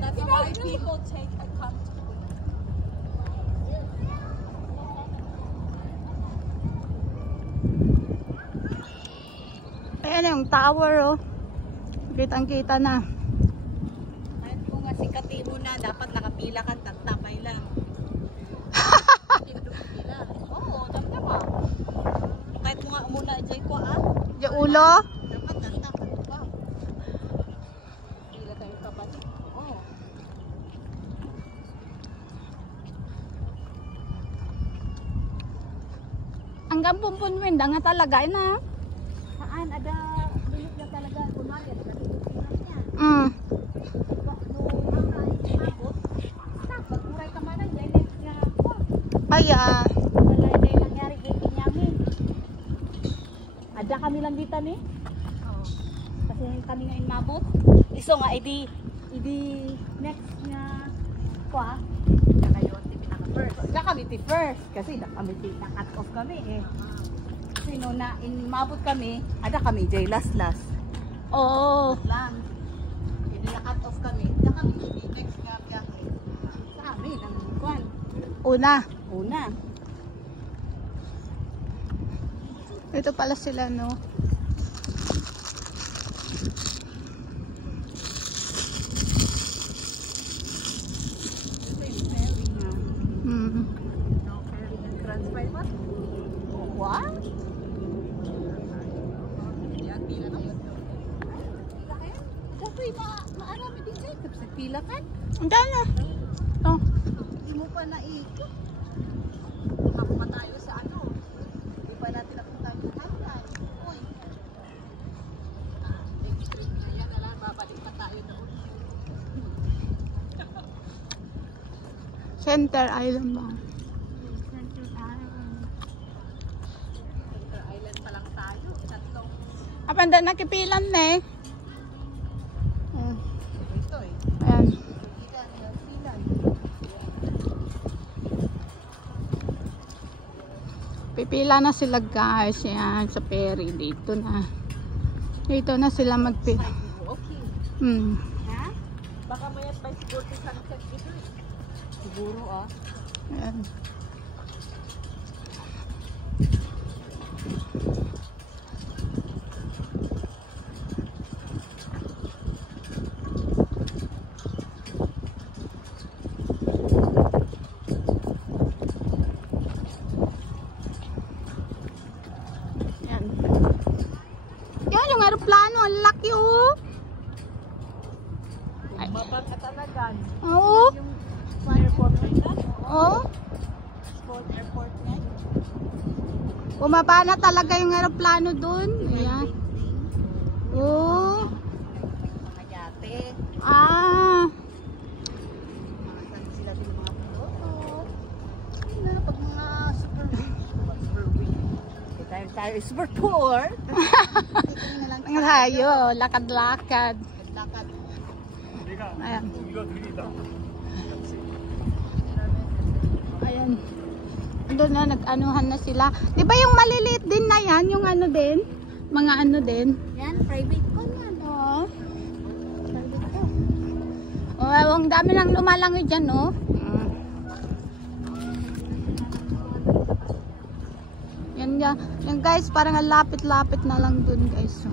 That's why people take a cup to Ayan yung tower, oh. Kitang-kita na. Kahit kung nga sikati mo na, dapat nakapila ka, tatapay lang. Oo, dapat ka. Kahit mo nga umuna dyan ko, Yung ulo? dapat tatapay ka. Pila tayo kapatid. Oo. Hanggang pumpun-winda nga talaga, na. Saan? Ada, bilik na talaga. Kunwari, ada niya. Pagmuray ka man, dahil nga po. Kaya, Wala dahil nangyari kay Kinyamin. Ada kami lang dito ni. Oo. Kasi kami ngayon mabot. Iso nga, idi next nga ko kayo ti pinaka-first. Ka kami ti first. Kasi kami ti cut off kami eh. Kasi no na mabot kami, ada kami jay last. oh. Lang. Hindi na cut off kami. Da kami idi next nga biyahe. Sa amin ang kwan. Una. Ito pala sila, no? Ito yung ferry nga. No ferry and transfer ba? What? Yan, pila na yun. Pila kayo? Dapoy, maarami din sa'yo. Tapos pila ka? Ang na. Oh. Hindi mo pa naikot. Ako pa tayo sa ano. Hindi pa natin napunta yung highlight. Uy. Next trip na yan. Alam, babalik pa tayo doon. Center Island ba? Center Island pa lang tayo. Tatlong Apanda nakipilan na eh. ito eh. Ayan. Pipila na sila, guys. Yan, sa ferry. Dito na. Dito na sila magpila. Okay. Ha? Baka mayat pa siguro sa sunset dito eh. Siguro Ayan. Yan. Yan yung aeroplano. Ang laki, oh. Mabang ka talaga. Oo. Yung airport na yan. Oh. Sport airport na yan. Bumaba na talaga yung aeroplano dun. Ayan. Oh. Mga yate. Ah. Saan sila din mga piloto. Yun na, pag mga super week. Tayo super poor. Dito na lang Ang layo. Lakad-lakad. lakad. Ayan. Ayan. Doon na, nag-anuhan na sila. Di ba yung maliliit din na yan? Yung ano din? Mga ano din? Yan, private ko yan. Oo. Private ko. Oh, ang dami nang lumalangoy dyan, no? Yan, yan guys, parang lapit-lapit na lang dun, guys. So.